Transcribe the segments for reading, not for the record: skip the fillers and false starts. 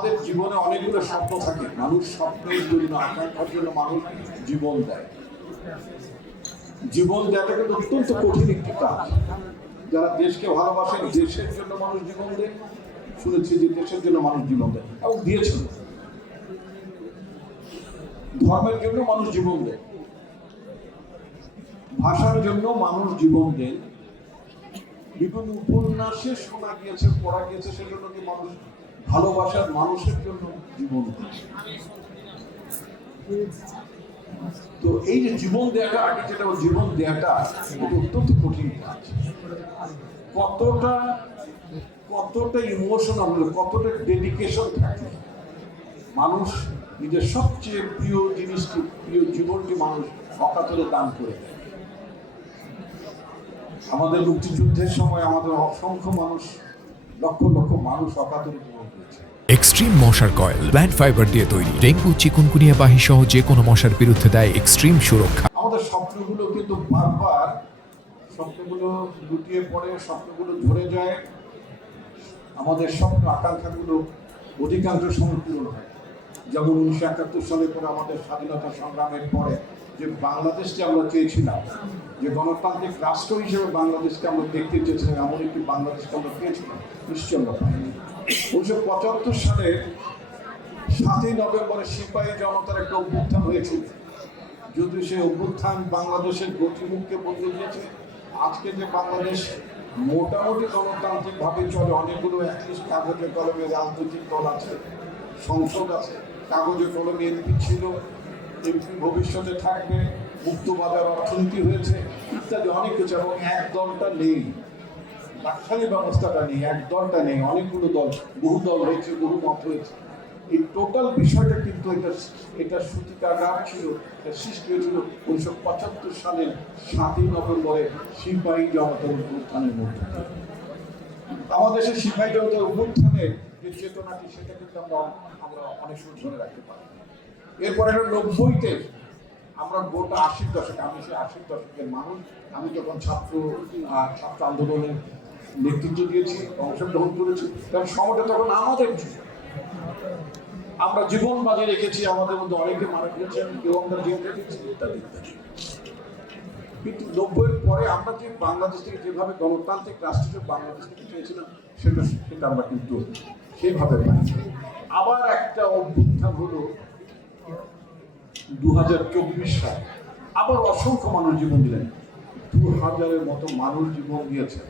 আমাদের জীবনে অনেকগুলো স্বপ্ন থাকে, মানুষ স্বপ্নের জন্য আকাঙ্ক্ষার জন্য মানুষ জীবন দেয়। জীবন দেওয়াটা কিন্তু অত্যন্ত কঠিন একটি কাজ। যারা দেশকে ভালোবাসেন, দেশের জন্য মানুষ জীবন দেয়, শুনেছি যে দেশের জন্য মানুষ জীবন দেয় এবং দিয়েছিল। ধর্মের জন্য মানুষ জীবন দেয়, ভাষার জন্য মানুষ জীবন দেয়, বিভিন্ন উপন্যাসে শোনা গিয়েছে, পড়া গিয়েছে, সেজন্য কি মানুষ ভালোবাসার মানুষের জন্য জীবন দেয়। তো এই যে জীবন দেওয়াটা, আগে যেটা জীবন দেওয়াটা অত্যন্ত কঠিন কাজ। কতটা ইমোশনাল, কতটা ডেডিকেশন থাকে, মানুষ নিজের সবচেয়ে প্রিয় জিনিসটি, প্রিয় জীবনটি মানুষ অকাতরে দান করে দেয়। আমাদের মুক্তিযুদ্ধের সময় আমাদের অসংখ্য মানুষ, লক্ষ লক্ষ মানুষ অকাতরে জীবন দিয়েছে। এক্সট্রিম মশার কয়েল প্ল্যান্ট ফাইবার দিয়ে তৈরি, ডেঙ্গু চিকুনগুনিয়া বাহি সহ যে কোনো মশার বিরুদ্ধে দেয় এক্সট্রিম সুরক্ষা। আমাদের স্বপ্নগুলো কিন্তু বারবার স্বপ্নগুলো লুটিয়ে পড়ে, স্বপ্নগুলো ঝরে যায়, আমাদের স্বপ্ন আকাঙ্ক্ষাগুলো অধিকাংশ সময় পূরণ হয়। যেমন 1971 সালে পরে আমাদের স্বাধীনতা সংগ্রামের পরে যে বাংলাদেশকে আমরা চেয়েছিলাম, যে গণতান্ত্রিক রাষ্ট্র হিসেবে বাংলাদেশকে আমরা দেখতে চেয়েছিলাম, এমন একটি বাংলাদেশকে আমরা পেয়েছিলাম, নিশ্চয় আমরা পাইনি। 1975 সালে 7ই নভেম্বরে সিপাহী জনতার একটা অভ্যুত্থান হয়েছিল। যদিও সেই অভ্যুত্থান বাংলাদেশের গতিমুখকে বদলে দিয়েছে। আজকে যে বাংলাদেশ মোটামুটি গণতান্ত্রিক ভাবে চলে, অনেকগুলো অ্যাটলিস্ট কাগজে কলমে রাজনৈতিক দল আছে, সংসদ আছে, কাগজে কলমে এমপি ছিল, এমপি ভবিষ্যতে থাকবে, মুক্ত বাজার অর্থনীতি হয়েছে, ইত্যাদি অনেক কিছু। এবং এক দলটা নেই, লাক্সারি ব্যবস্থাটা নেই, এক দলটা নেই, অনেকগুলো দল, বহু দল হয়েছে, বহু মত হয়েছে। এই টোটাল বিষয়টা কিন্তু এটা সূতিকাগার ছিল, এটা সৃষ্টি হয়েছিল 1975 সালের 7ই নভেম্বরে সিপাহী জনতার অভ্যুত্থানের মধ্যে। আমাদের দেশের সিপাহী জনতার অভ্যুত্থানের যে চেতনাটি, সেটা কিন্তু আমরা অনেক সময় ধরে রাখতে পারি। এরপরে 90তে আমরা গোটা 80 দশকে, আমি সেই 80 দশকের মানুষ, আমি তখন ছাত্র আন্দোলনের নেতৃত্ব দিয়েছি, অংশগ্রহণ করেছি, কারণ সময়টা তখন আমাদের ছিল। আমরা জীবন বাজি রেখেছি, আমাদের মধ্যে অনেকে মারা গিয়েছেন, কেউ আমরা জেল রেখেছি, ইত্যাদি ইত্যাদি। কিন্তু 90-এর পরে আমরা যে বাংলাদেশ থেকে যেভাবে গণতান্ত্রিক রাষ্ট্র হিসেবে বাংলাদেশ থেকে চেয়েছিলাম, সেটা আমরা কিন্তু সেইভাবে পাই। আবার একটা অভ্যুত্থান হলো 2024 সাল, আবার অসংখ্য মানুষ জীবন দিলেন, 2000-এর মতো মানুষ জীবন দিয়েছে,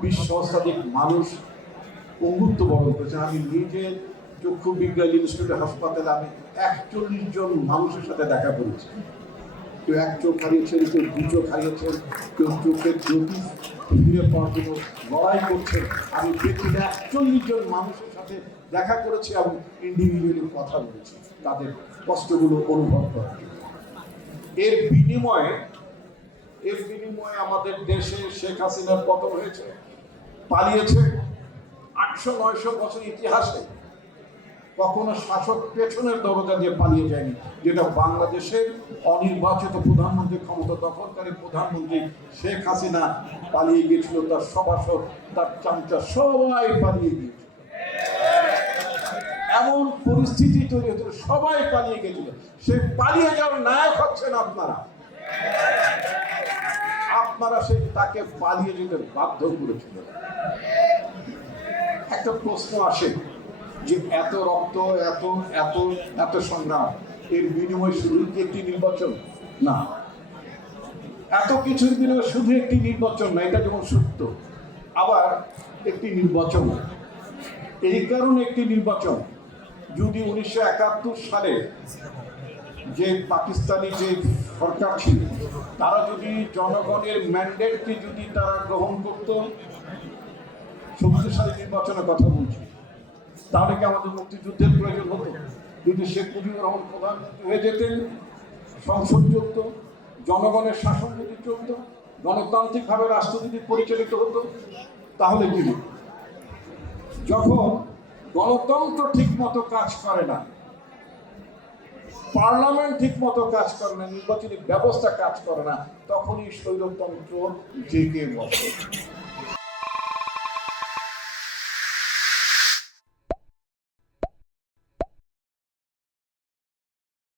20 সহস্রাধিক মানুষ পঙ্গুত্ব বরণ করেছে। আমি নিজে চক্ষু বিজ্ঞান ইনস্টিটিউট হাসপাতালে আমি 41 জন মানুষের সাথে দেখা করেছি। কেউ এক চোখ হারিয়েছেন, কেউ দু চোখ হারিয়েছেন, কেউ চোখের জ্যোতি ফিরে পাওয়ার জন্য লড়াই করছেন। আমি ব্যক্তি 41 জন মানুষের সাথে দেখা করেছি এবং ইন্ডিভিজুয়ালি কথা বলেছি, তাদের কষ্টগুলো অনুভব করার জন্য। এর বিনিময়ে আমাদের দেশে শেখ হাসিনার পতন হয়েছে, পালিয়েছে। 800-900 বছর ইতিহাসে কখনো শাসক পেছনের দরজা দিয়ে পালিয়ে যায়নি, যেটা বাংলাদেশের অনির্বাচিত প্রধানমন্ত্রী, ক্ষমতা দখলকারী প্রধানমন্ত্রী শেখ হাসিনা পালিয়ে গিয়েছিল। তার সভাসদ, তার চামচা সবাই পালিয়ে গিয়েছিল। এমন পরিস্থিতি তৈরি হয়েছিল, সবাই পালিয়ে গিয়েছিল। সে পালিয়ে যাওয়ার নায়ক হচ্ছেন আপনারা সেই তাকে পালিয়ে যেতে বাধ্য করেছিল। একটা প্রশ্ন আসে যে এত রক্ত, এত এত এত সংগ্রাম, এর বিনিময় শুধু একটি নির্বাচন? না, এত কিছুর বিনিময়ে শুধু একটি নির্বাচন না, এটা যেমন সত্য, আবার একটি নির্বাচন। এই কারণে একটি নির্বাচন, যদি 1971 সালে যে পাকিস্তানি যে সরকার ছিল, তারা যদি জনগণের ম্যান্ডেটকে যদি তারা গ্রহণ করত, 70 সালে নির্বাচনের কথা বলছি, তাহলে কি আমাদের মুক্তিযুদ্ধের প্রয়োজন হতো? যদি শেখ মুজিবুর রহমান প্রধানমন্ত্রী হয়ে যেতেন, সংসদ চলত, জনগণের শাসন যদি চলত, গণতান্ত্রিকভাবে রাষ্ট্র যদি পরিচালিত হতো, তাহলে কি? যখন গণতন্ত্র ঠিক মতো কাজ করে না, পার্লামেন্ট ঠিক মতো কাজ করে না, নির্বাচনী ব্যবস্থা কাজ করে না, তখনই স্বৈরতন্ত্র জেগে বসে।